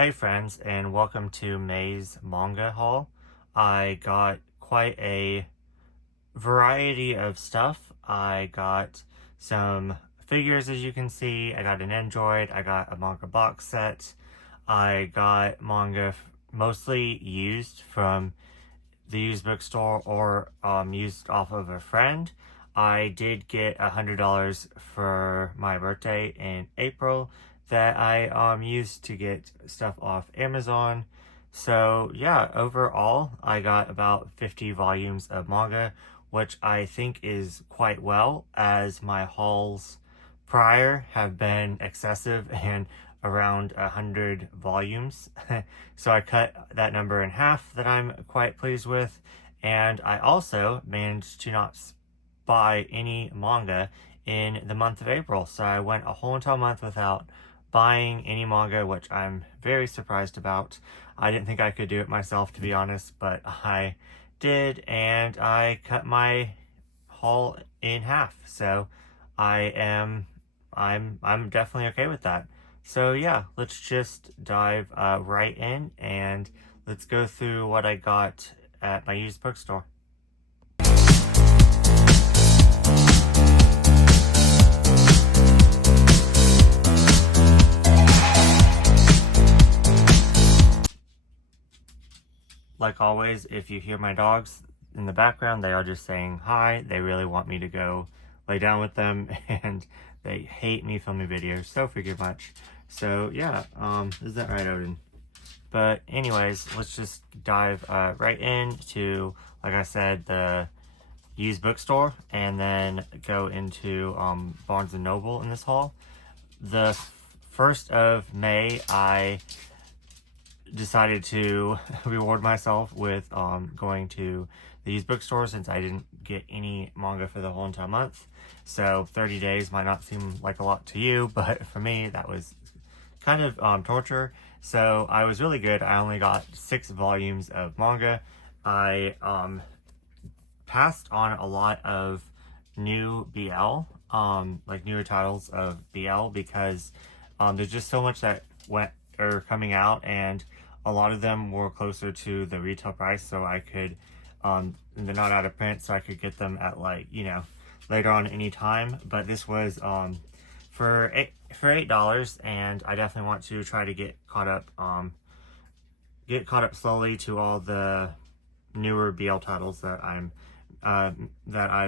Hey friends, and welcome to May's manga haul. I got quite a variety of stuff. I got some figures, as you can see. I got an Android. I got a manga box set. I got manga mostly used from the used bookstore or used off of a friend. I did get $100 for my birthday in April that I used to get stuff off Amazon. So yeah, overall I got about 50 volumes of manga, which I think is quite well, as my hauls prior have been excessive and around 100 volumes. So I cut that number in half, that I'm quite pleased with. And I also managed to not buy any manga in the month of April. So I went a whole entire month without buying any manga, which I'm very surprised about. I didn't think I could do it myself, to be honest, but I did, and I cut my haul in half. So I'm definitely okay with that. So yeah, let's just dive right in, and let's go through what I got at my used bookstore. Like always, if you hear my dogs in the background, they are just saying hi. They really want me to go lay down with them, and they hate me filming videos, so forgive much. So yeah, is that right, Odin? But anyways, let's just dive right into, like I said, the used bookstore, and then go into Barnes & Noble in this haul. The 1st of May, I decided to reward myself with going to the used bookstore, since I didn't get any manga for the whole entire month. So 30 days might not seem like a lot to you, but for me that was kind of torture. So I was really good. I only got 6 volumes of manga. I passed on a lot of new BL, like newer titles of BL, because there's just so much that coming out, and a lot of them were closer to the retail price, so I could they're not out of print, so I could get them at, like, you know, later on any time. But this was for $8, and I definitely want to try to get caught up slowly to all the newer BL titles that I'm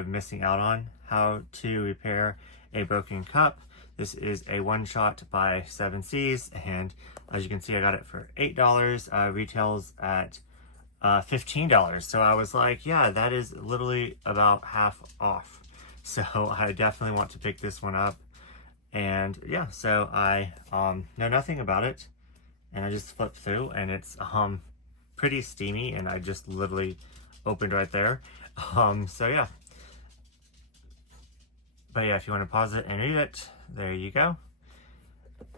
missing out on. How to Repair a Broken Cup. This is a one-shot by 7 Seas, and as you can see, I got it for $8. Retails at $15. So I was like, yeah, that is literally about half off. So I definitely want to pick this one up. And yeah, so I know nothing about it, and I just flipped through, and it's pretty steamy, and I just literally opened right there. So yeah. But yeah, if you want to pause it and read it, there you go.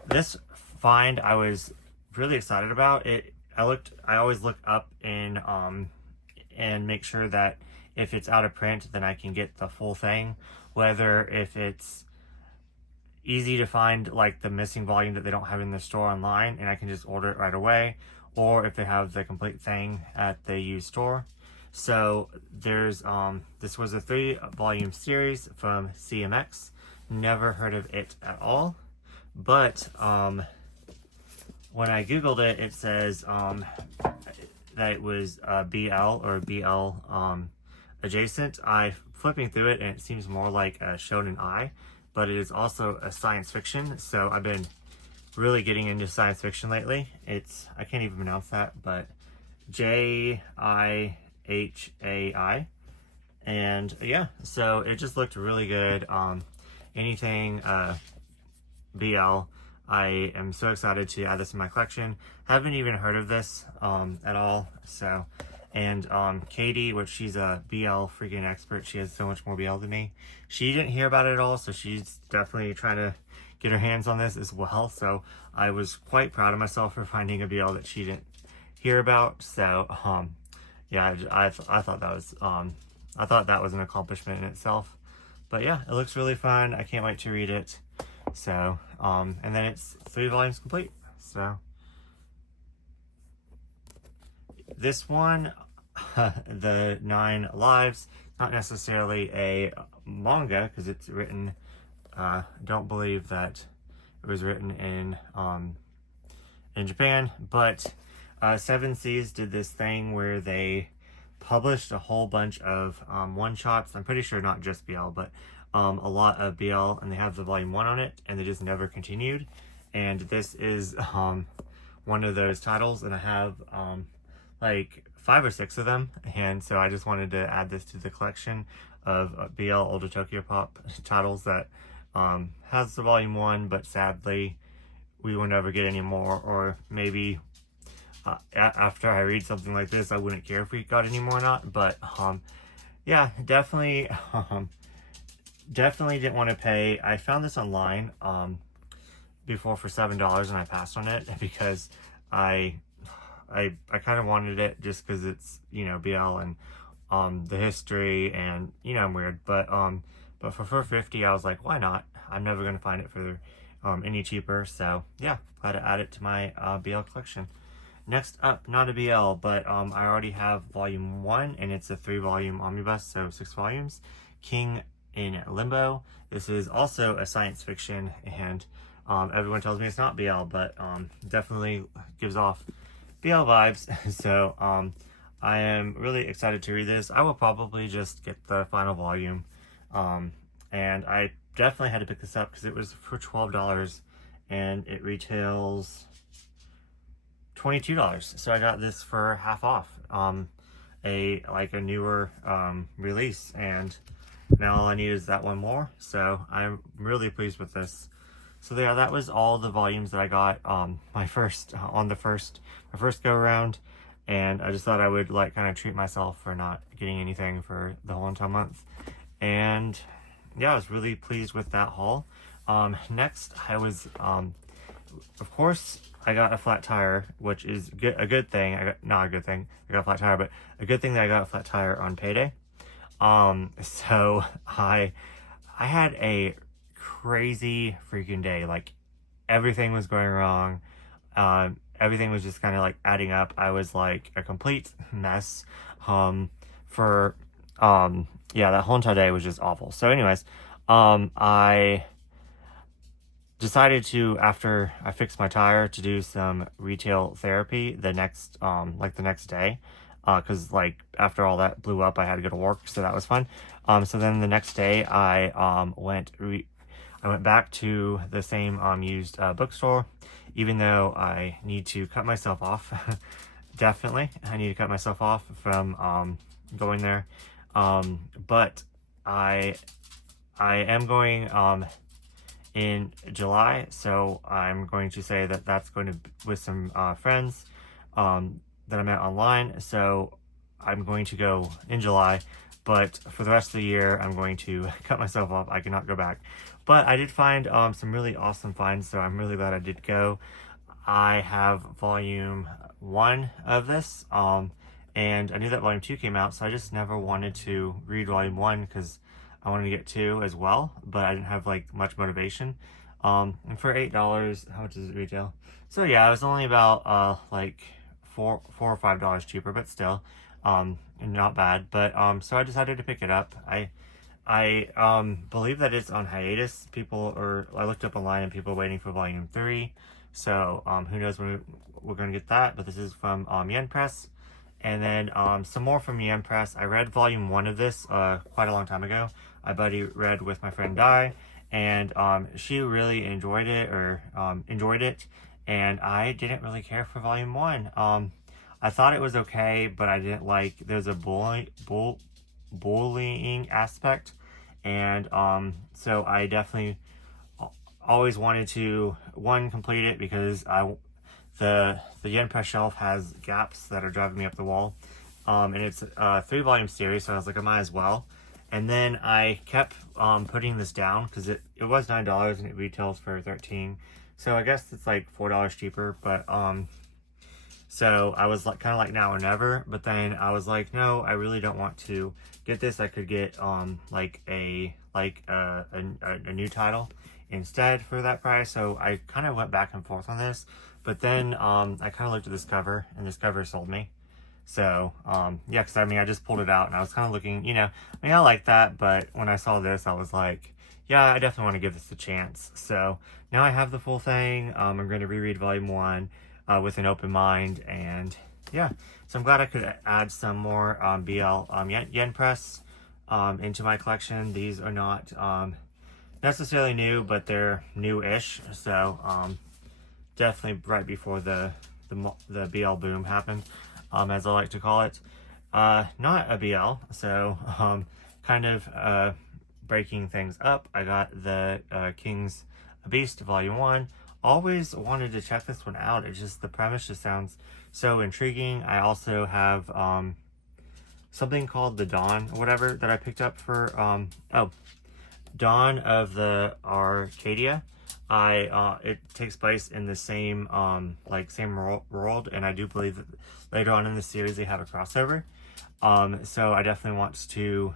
This find I was really excited about. I always look up and make sure that if it's out of print, then I can get the full thing. Whether if it's easy to find, like the missing volume that they don't have in the store online, and I can just order it right away, or if they have the complete thing at the used store. So there's this was a 3-volume series from CMX. Never heard of it at all, but when I googled it, it says that it was BL or BL adjacent. Flipping through it, and it seems more like a shonen ai, but it is also a science fiction. So I've been really getting into science fiction lately. I can't even pronounce that, but JIHAI. And yeah, so it just looked really good. Anything BL, I am so excited to add this in my collection. Haven't even heard of this at all. So, and Katie, which she's a BL freaking expert, she has so much more BL than me. She didn't hear about it at all, so she's definitely trying to get her hands on this as well. So I was quite proud of myself for finding a BL that she didn't hear about. So yeah, I thought that was an accomplishment in itself. But yeah, it looks really fun. I can't wait to read it. So and then it's 3 volumes complete. So This one, the 9 Lives, not necessarily a manga because it's written. Don't believe that it was written in Japan, but Seven Seas did this thing where they published a whole bunch of one-shots. I'm pretty sure not just BL, but a lot of BL, and they have the volume 1 on it, and they just never continued. And this is one of those titles, and I have like 5 or 6 of them, and so I just wanted to add this to the collection of BL Older Tokyo Pop titles that has the volume 1, but sadly we will never get any more, or maybe after I read something like this I wouldn't care if we got any more or not. But yeah, definitely definitely didn't want to pay. I found this online before for $7 and I passed on it because I kind of wanted it just because it's, you know, BL and the history, and you know I'm weird, but for $4.50 I was like, why not? I'm never gonna find it for any cheaper, so yeah, glad to add it to my BL collection. Next up, not a BL, but I already have volume 1, and it's a 3-volume omnibus, so 6 volumes. King in Limbo. This is also a science fiction, and everyone tells me it's not BL, but definitely gives off BL vibes. So I am really excited to read this. I will probably just get the final volume, and I definitely had to pick this up because it was for $12 and it retails $22. So I got this for half off, a newer release, and now all I need is that one more. So I'm really pleased with this. So yeah, that was all the volumes that I got my first go around, and I just thought I would like kind of treat myself for not getting anything for the whole entire month. And yeah, I was really pleased with that haul. Next, I was of course I got a flat tire, which is a good thing. Not a good thing I got a flat tire, but a good thing that I got a flat tire on payday. So I had a crazy freaking day. Like, everything was going wrong. Everything was just kind of like adding up. I was like a complete mess. Yeah, that whole entire day was just awful. So anyways, I decided to, after I fixed my tire, to do some retail therapy the next day, because like after all that blew up I had to go to work, so that was fun. So then the next day I went back to the same used bookstore, even though I need to cut myself off. Definitely I need to cut myself off from going there, but I am going in July, so I'm going to say that that's going to with some friends that I met online. So I'm going to go in July, but for the rest of the year I'm going to cut myself off. I cannot go back, but I did find some really awesome finds, so I'm really glad I did go. I have volume 1 of this, and I knew that volume 2 came out, so I just never wanted to read volume 1 because I wanted to get 2 as well, but I didn't have like much motivation. And for $8, how much does it retail? So yeah, it was only about like $4 or $5 cheaper, but still not bad. But so I decided to pick it up. I believe that it's on hiatus. I looked up online and people are waiting for volume 3. So who knows when we're gonna get that, but this is from Yen Press. And then some more from Yen Press. I read volume 1 of this quite a long time ago. My buddy read with my friend Di, and she really enjoyed it, and I didn't really care for volume 1. I thought it was okay, but I didn't like, there's a bullying aspect, and so I definitely always wanted to complete it because the Yen Press shelf has gaps that are driving me up the wall, and it's a 3-volume series, so I was like, I might as well. And then I kept putting this down because it was $9 and it retails for $13, so I guess it's like $4 cheaper. But so I was like, kind of like now or never. But then I was like, no, I really don't want to get this. I could get like a new title instead for that price. So I kind of went back and forth on this. But then I kind of looked at this cover, and this cover sold me. So, yeah, because I mean, I just pulled it out and I was kind of looking, you know, I mean, I like that, but when I saw this, I was like, yeah, I definitely want to give this a chance. So now I have the full thing. I'm going to reread volume 1 with an open mind, and yeah, so I'm glad I could add some more BL yen press into my collection. These are not necessarily new, but they're new-ish. So definitely right before the BL boom happened, as I like to call it. Not a BL, so kind of breaking things up. I got the King's Beast Volume 1. Always wanted to check this one out. It's just, the premise just sounds so intriguing. I also have something called The Dawn or whatever that I picked up for, Dawn of the Arcadia. It takes place in the same same world, and I do believe that later on in the series they have a crossover. So I definitely want to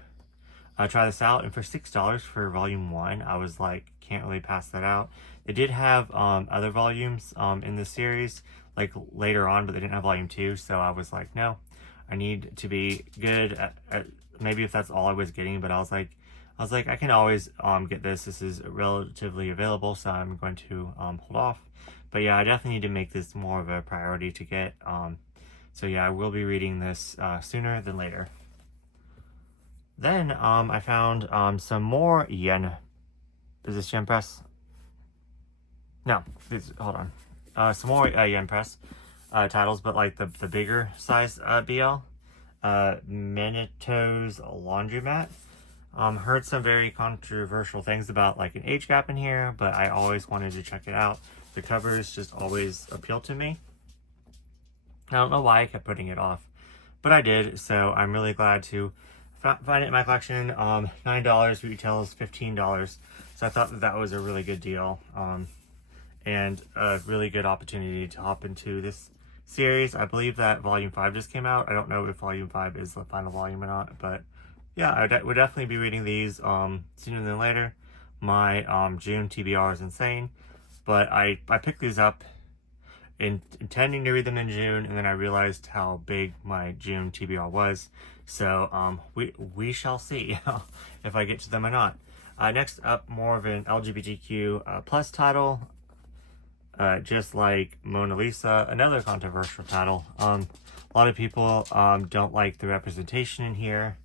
try this out, and for $6 for volume 1, I was like, can't really pass that out. They did have other volumes in the series like later on, but they didn't have volume 2, so I was like, no, I need to be good at maybe if that's all I was getting, but I was like, I can always get this. This is relatively available, so I'm going to hold off. But yeah, I definitely need to make this more of a priority to get. So yeah, I will be reading this sooner than later. Then I found some more yen. Is this yen press? No, hold on. Some more yen press titles, but like the bigger size BL. Manito's Laundromat. Heard some very controversial things about like an age gap in here, but I always wanted to check it out. The covers just always appealed to me. I don't know why I kept putting it off, but I did, so I'm really glad to find it in my collection. $9, retails $15, so I thought that was a really good deal, and a really good opportunity to hop into this series. I believe that volume 5 just came out. I don't know if volume 5 is the final volume or not, but yeah, I would definitely be reading these sooner than later. My June TBR is insane, but I picked these up intending to read them in June, and then I realized how big my June TBR was. So we shall see if I get to them or not. Next up, more of an LGBTQ plus title, just like Mona Lisa, another controversial title. A lot of people don't like the representation in here.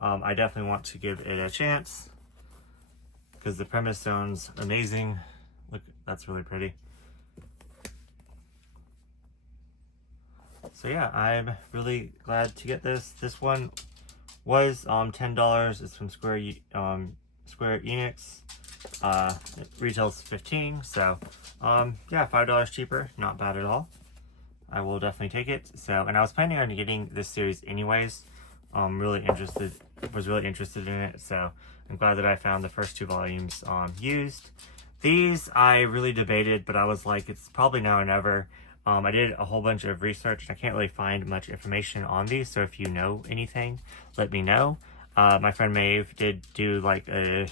I definitely want to give it a chance because the premise sounds amazing. Look, that's really pretty. So yeah, I'm really glad to get this. This one was $10. It's from Square Enix. It retails $15. So yeah, $5 cheaper. Not bad at all. I will definitely take it. So, and I was planning on getting this series anyways. Was really interested in it, so I'm glad that I found the first 2 volumes used. These I really debated, but I was like, it's probably now or never. I did a whole bunch of research, and I can't really find much information on these, so if you know anything, let me know. My friend Maeve did do like a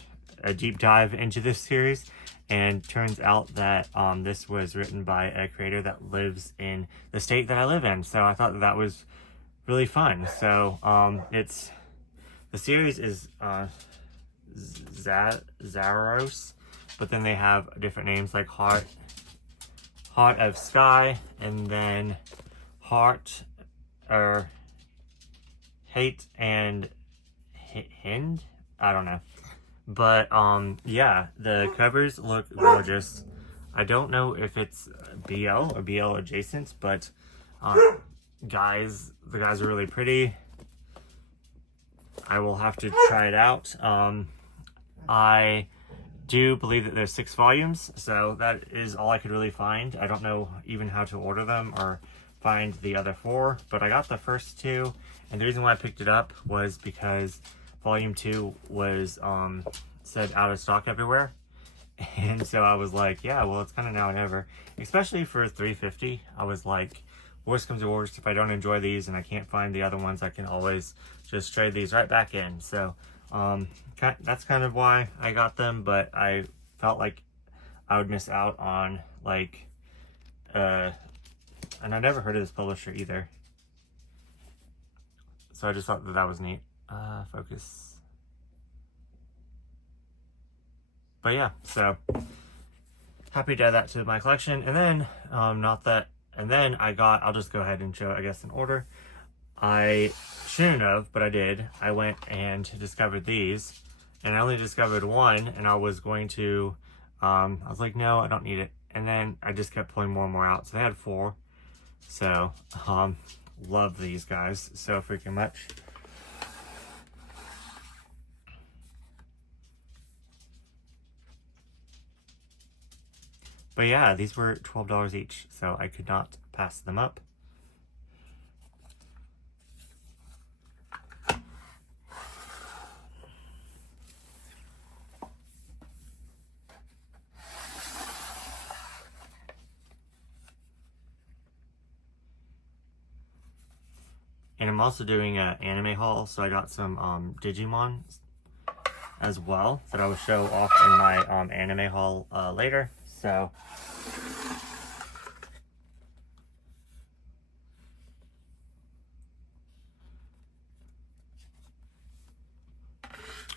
deep dive into this series, and turns out that this was written by a creator that lives in the state that I live in, so I thought that was really fun. So the series is Zaros, but then they have different names like Heart of Sky, and then Heart or Hate and Hind. I don't know, but yeah, the covers look gorgeous. I don't know if it's BL or BL adjacent, but the guys are really pretty. I will have to try it out. I do believe that there's 6 volumes, so that is all I could really find. I don't know even how to order them or find the other 4, but I got the first 2, and the reason why I picked it up was because volume 2 was said out of stock everywhere, and so I was like, yeah, well, it's kind of now or never, especially for $3.50. I was like, worst comes to worst, if I don't enjoy these and I can't find the other ones, I can always just trade these right back in. So that's kind of why I got them, but I felt like I would miss out on like and I never heard of this publisher either. So I just thought that was neat. Focus. But yeah, so happy to add that to my collection. And then, I'll just go ahead and show, I guess, in order. I shouldn't have, but I did. I went and discovered these, and I only discovered one, and I was going to, I was like, no, I don't need it. And then I just kept pulling more and more out. So they had 4. So, love these guys so freaking much. But yeah, these were $12 each, so I could not pass them up. And I'm also doing an anime haul, so I got some Digimon as well that I will show off in my anime haul later. So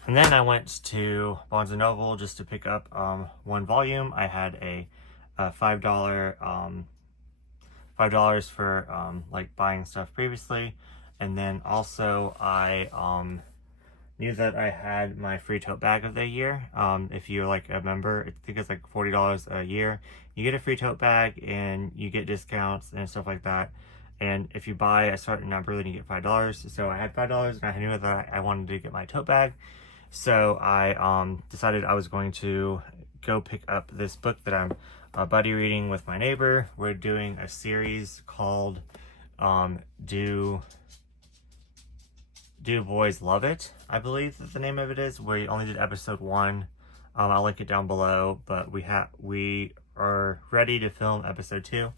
and then I went to Barnes & Noble just to pick up one volume. I had a $5 $5 for like buying stuff previously, and then also I knew that I had my free tote bag of the year. If you're like a member, I think it's like $40 a year. You get a free tote bag and you get discounts and stuff like that. And if you buy a certain number, then you get $5. So I had $5 and I knew that I wanted to get my tote bag. So I decided I was going to go pick up this book that I'm buddy reading with my neighbor. We're doing a series called Do Boys Love It? I believe that the name of it is. We only did episode 1. I'll link it down below, but we are ready to film episode 2.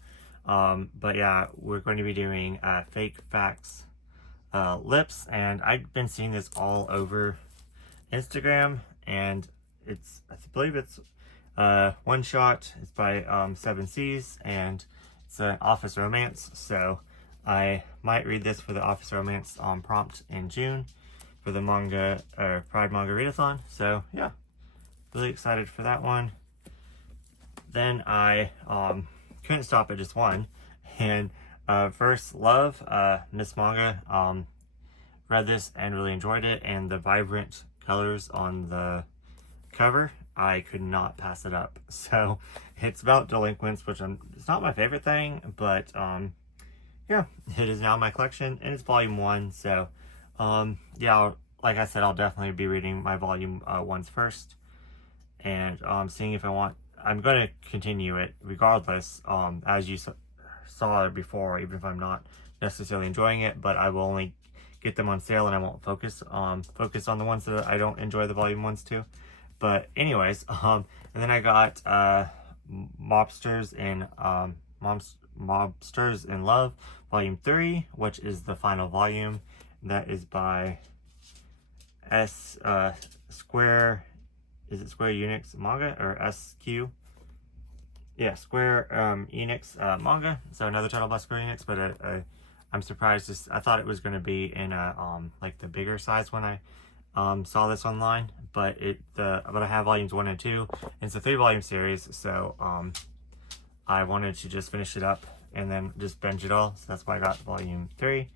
But yeah, we're going to be doing fake facts lips, and I've been seeing this all over Instagram, and I believe it's one shot. It's by 7Cs, and it's an office romance, so I might read this for the office romance prompt in June for the Pride Manga Readathon. So yeah, really excited for that one. Then I couldn't stop at just one, and First Love, Miss Manga, read this and really enjoyed it, and the vibrant colors on the cover, I could not pass it up. So it's about delinquents, which it's not my favorite thing, but yeah, it is now in my collection, and it's volume 1. So yeah, like I said, I'll definitely be reading my volume 1s first, and seeing if I'm going to continue it regardless, as you saw it before, even if I'm not necessarily enjoying it, but I will only get them on sale, and I won't focus on the ones that I don't enjoy the volume 1s too. But anyways, and then I got Mobsters in Love, volume 3, which is the final volume. That is by Square Enix Manga, or SQ? Yeah, Square Enix Manga. So another title by Square Enix, but I'm surprised. I thought it was going to be in like the bigger size when I saw this online, but I have volumes 1 and 2. And it's a 3-volume series, so I wanted to just finish it up and then just binge it all. So that's why I got volume 3.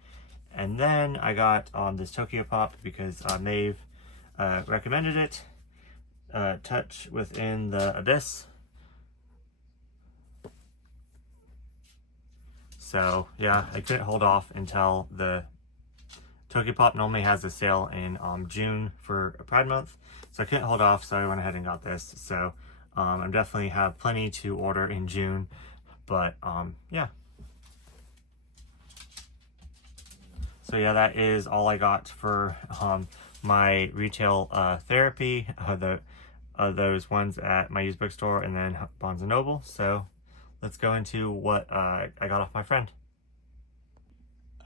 And then I got this Tokyo Pop because Maeve recommended it. Touch Within the Abyss. So yeah, I couldn't hold off until the Tokyo Pop normally has a sale in June for Pride Month, so I couldn't hold off, so I went ahead and got this. So I definitely have plenty to order in June, but yeah. So yeah, that is all I got for my retail therapy, those ones at my used bookstore and then Barnes & Noble. So let's go into what I got off my friend.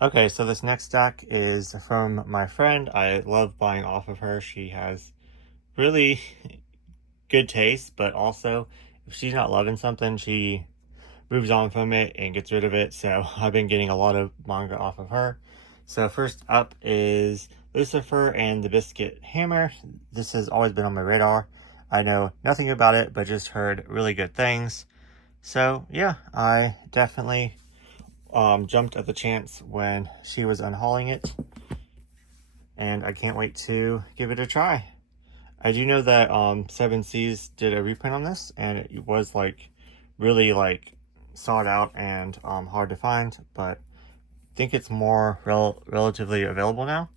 Okay, so this next stack is from my friend. I love buying off of her. She has really good taste, but also if she's not loving something, she moves on from it and gets rid of it. So I've been getting a lot of manga off of her. So first up is Lucifer and the Biscuit Hammer. This has always been on my radar. I know nothing about it, but just heard really good things. So yeah, I definitely jumped at the chance when she was unhauling it, and I can't wait to give it a try. I do know that 7 Seas did a reprint on this, and it was like really like sought out and hard to find, but I think it's more relatively available now.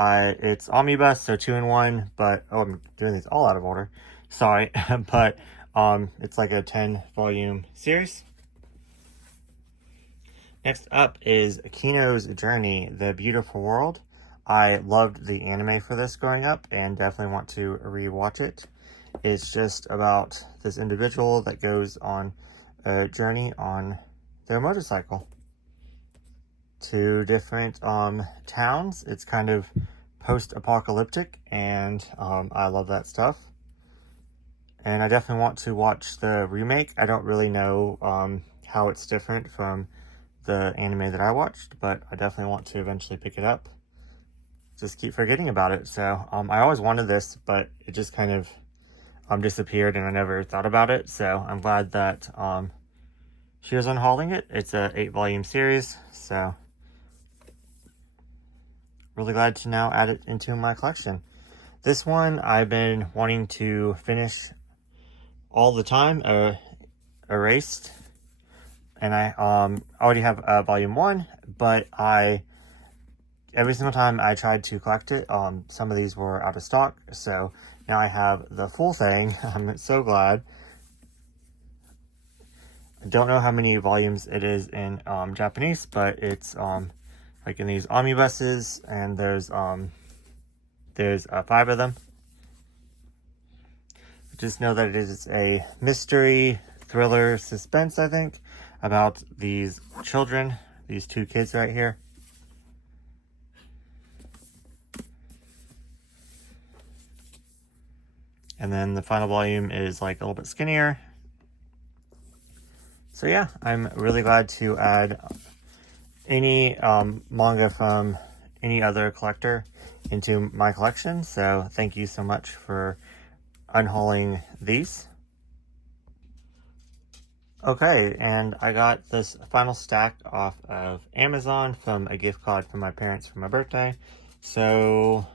It's omnibus, so 2-in-1, but I'm doing these all out of order. Sorry, but it's like a 10-volume series. Next up is Kino's Journey, The Beautiful World. I loved the anime for this growing up and definitely want to rewatch it. It's just about this individual that goes on a journey on their motorcycle to different towns. It's kind of post-apocalyptic, and I love that stuff. And I definitely want to watch the remake. I don't really know how it's different from the anime that I watched, but I definitely want to eventually pick it up. Just keep forgetting about it. So I always wanted this, but it just kind of disappeared and I never thought about it. So I'm glad that she was unhauling it. It's a 8-volume series, so really glad to now add it into my collection. This one I've been wanting to finish all the time, Erased, and I already have volume 1, but every single time I tried to collect it, some of these were out of stock, so now I have the full thing. I'm so glad. I don't know how many volumes it is in Japanese, but it's like in these omnibuses, and there's 5 of them. Just know that it is a mystery, thriller, suspense, I think, about these children, these 2 kids right here. And then the final volume is like a little bit skinnier. So yeah, I'm really glad to add any manga from any other collector into my collection. So thank you so much for unhauling these. Okay, and I got this final stack off of Amazon from a gift card from my parents for my birthday. So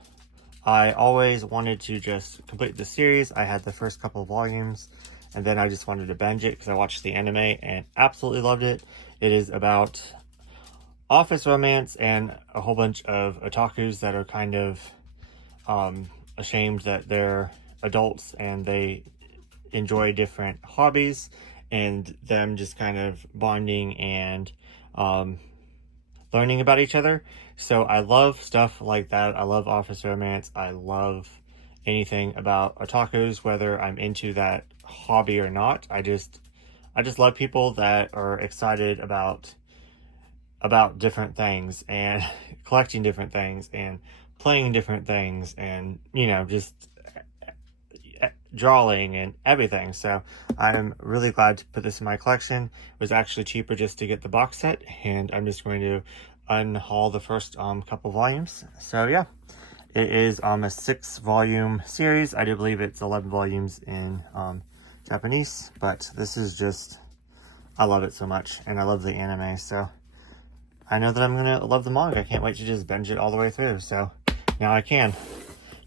I always wanted to just complete the series. I had the first couple of volumes, and then I just wanted to binge it because I watched the anime and absolutely loved it. It is about office romance and a whole bunch of otakus that are kind of ashamed that they're adults and they enjoy different hobbies, and them just kind of bonding and learning about each other. So I love stuff like that. I love office romance. I love anything about otakus, whether I'm into that hobby or not. I just love people that are excited about different things and collecting different things and playing different things, and just drawing and everything. So I'm really glad to put this in my collection. It was actually cheaper just to get the box set, and I'm just going to unhaul the first couple volumes. So yeah, it is a 6-volume series. I do believe it's 11 volumes in Japanese, but this is just, I love it so much, and I love the anime, so I know that I'm gonna love the manga. I can't wait to just binge it all the way through, so now I can.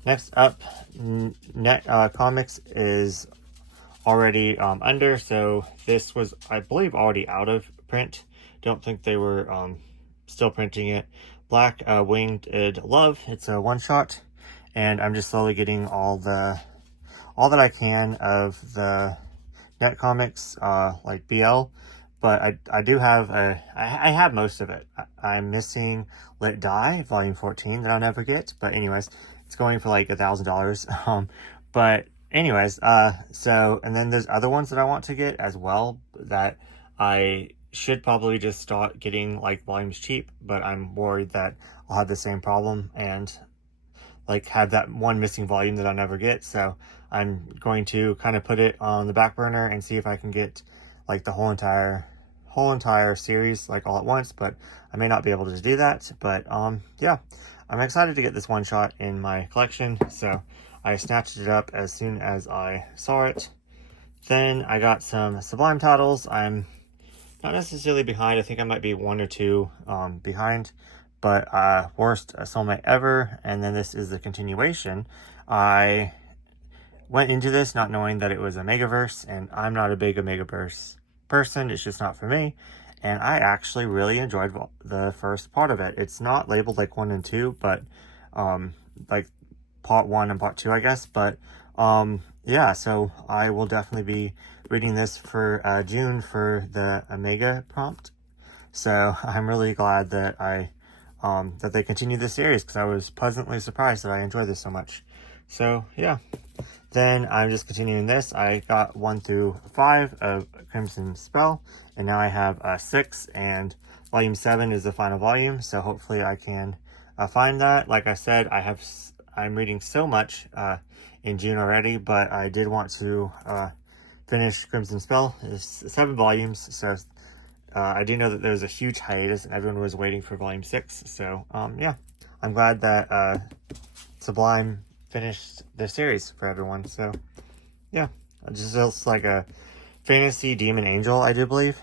Next up, Net Comics is already under, so this was, I believe, already out of print. Don't think they were still printing it. Black Winged Love. It's a one-shot, and I'm just slowly getting all that I can of the Net Comics, like BL. But I do have I have most of it. I'm missing Let Die, volume 14, that I'll never get. But anyways, it's going for like $1,000. But anyways, so, and then there's other ones that I want to get as well that I should probably just start getting like volumes cheap, but I'm worried that I'll have the same problem and like have that one missing volume that I'll never get. So I'm going to kind of put it on the back burner and see if I can get like the whole whole entire series like all at once, but I may not be able to do that. But yeah, I'm excited to get this one shot in my collection, so I snatched it up as soon as I saw it. Then I got some Sublime titles. I'm not necessarily behind. I think I might be 1 or 2 behind, but worst soulmate ever. And then this is the continuation. I went into this not knowing that it was a Megaverse, and I'm not a big Megaverse person. It's just not for me. And I actually really enjoyed the first part of it. It's not labeled like 1 and 2, but like part 1 and part 2, I guess. But yeah, so I will definitely be reading this for June for the Omega prompt. So I'm really glad that that they continue this series, because I was pleasantly surprised that I enjoyed this so much. So yeah. Then I'm just continuing this. I got 1 through 5 of Crimson Spell, and now I have 6, and volume 7 is the final volume, so hopefully I can find that. Like I said, I'm reading so much in June already, but I did want to finish Crimson Spell. It's 7 volumes, so I do know that there was a huge hiatus and everyone was waiting for volume 6, so yeah. I'm glad that Sublime finished their series for everyone. So yeah, it just looks like a fantasy demon angel, I do believe.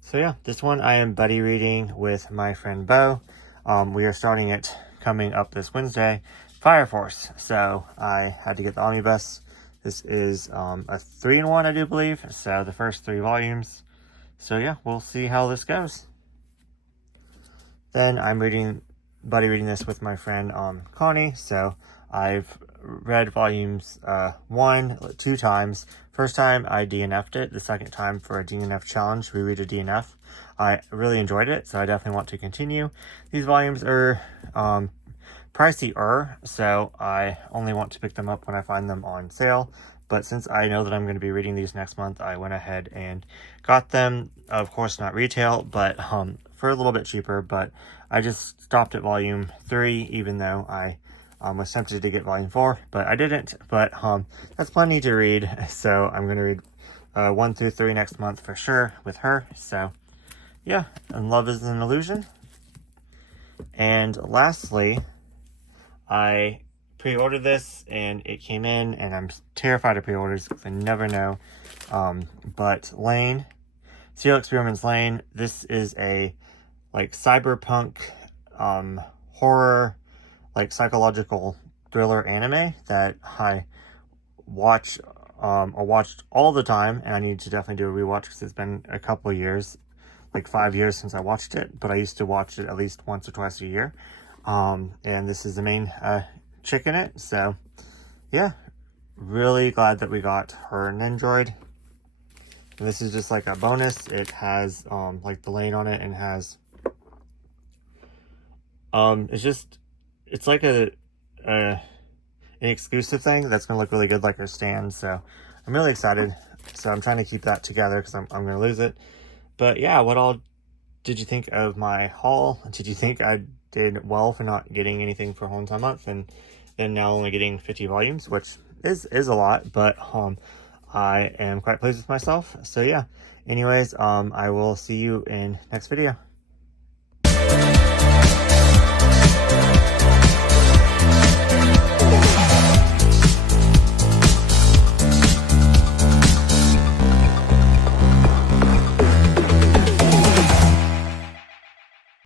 So yeah, this one I am buddy reading with my friend Bo. We are starting it coming up this Wednesday, Fire Force. So I had to get the omnibus. This is a 3-in-1, I do believe. So the first 3 volumes. So yeah, we'll see how this goes. Then I'm buddy reading this with my friend Connie. So I've read volumes 1 2 times. First time I DNF'd it. The second time for a DNF challenge, we read a DNF. I really enjoyed it, so I definitely want to continue. These volumes are pricey-er, so I only want to pick them up when I find them on sale. But since I know that I'm going to be reading these next month, I went ahead and got them. Of course, not retail, but for a little bit cheaper. But I just stopped at volume 3, even though I was tempted to get volume 4, but I didn't. But that's plenty to read, so I'm going to read 1 through 3 next month for sure with her. So yeah, and Love is an Illusion. And lastly, I pre-ordered this and it came in, and I'm terrified of pre-orders because I never know. But Lane, Serial Experiments Lane, this is a like cyberpunk horror, like psychological thriller anime that I watched all the time, and I need to definitely do a rewatch because it's been a couple of years, like 5 years since I watched it, but I used to watch it at least once or twice a year. And this is the main chick in it, so yeah, really glad that we got her an Android. And this is just like a bonus. It has like the lane on it, and has it's like an exclusive thing that's gonna look really good, like her stand. So I'm really excited. So I'm trying to keep that together because I'm gonna lose it. But yeah, what all did you think of my haul? Did you think I did well for not getting anything for a whole entire month, and then now only getting 50 volumes, which is a lot, but I am quite pleased with myself. So yeah, anyways, I will see you in next video.